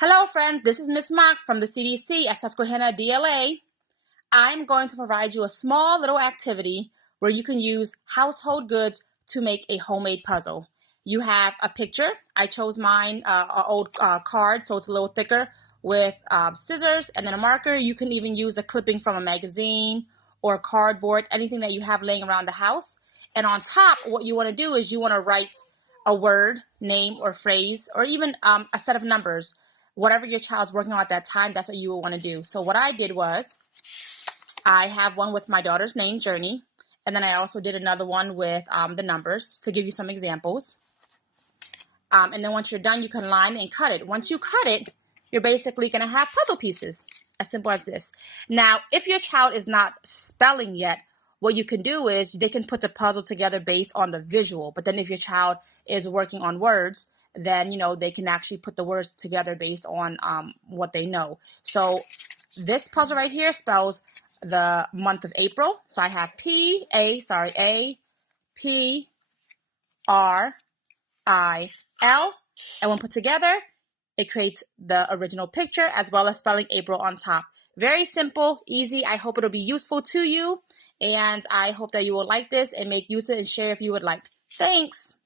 Hello friends, this is Miss Mock from the CDC at Susquehanna DLA. I'm going to provide you a small little activity where you can use household goods to make a homemade puzzle. You have a picture. I chose mine, an old card, so it's a little thicker, with scissors and then a marker. You can even use a clipping from a magazine or cardboard, anything that you have laying around the house. And on top, what you want to do is you want to write a word, name, or phrase, or even a set of numbers. Whatever your child's working on at that time, that's what you will want to do. So what I did was, I have one with my daughter's name, Journey, and then I also did another one with the numbers to give you some examples. And then once you're done, you can line and cut it. Once you cut it, you're basically going to have puzzle pieces, as simple as this. Now, if your child is not spelling yet, what you can do is they can put the puzzle together based on the visual. But then if your child is working on words, then, they can actually put the words together based on what they know. So this puzzle right here spells the month of April. So I have A, P, R, I, L. And when put together, it creates the original picture as well as spelling April on top. Very simple, easy. I hope it'll be useful to you. And I hope that you will like this and make use of it and share if you would like. Thanks.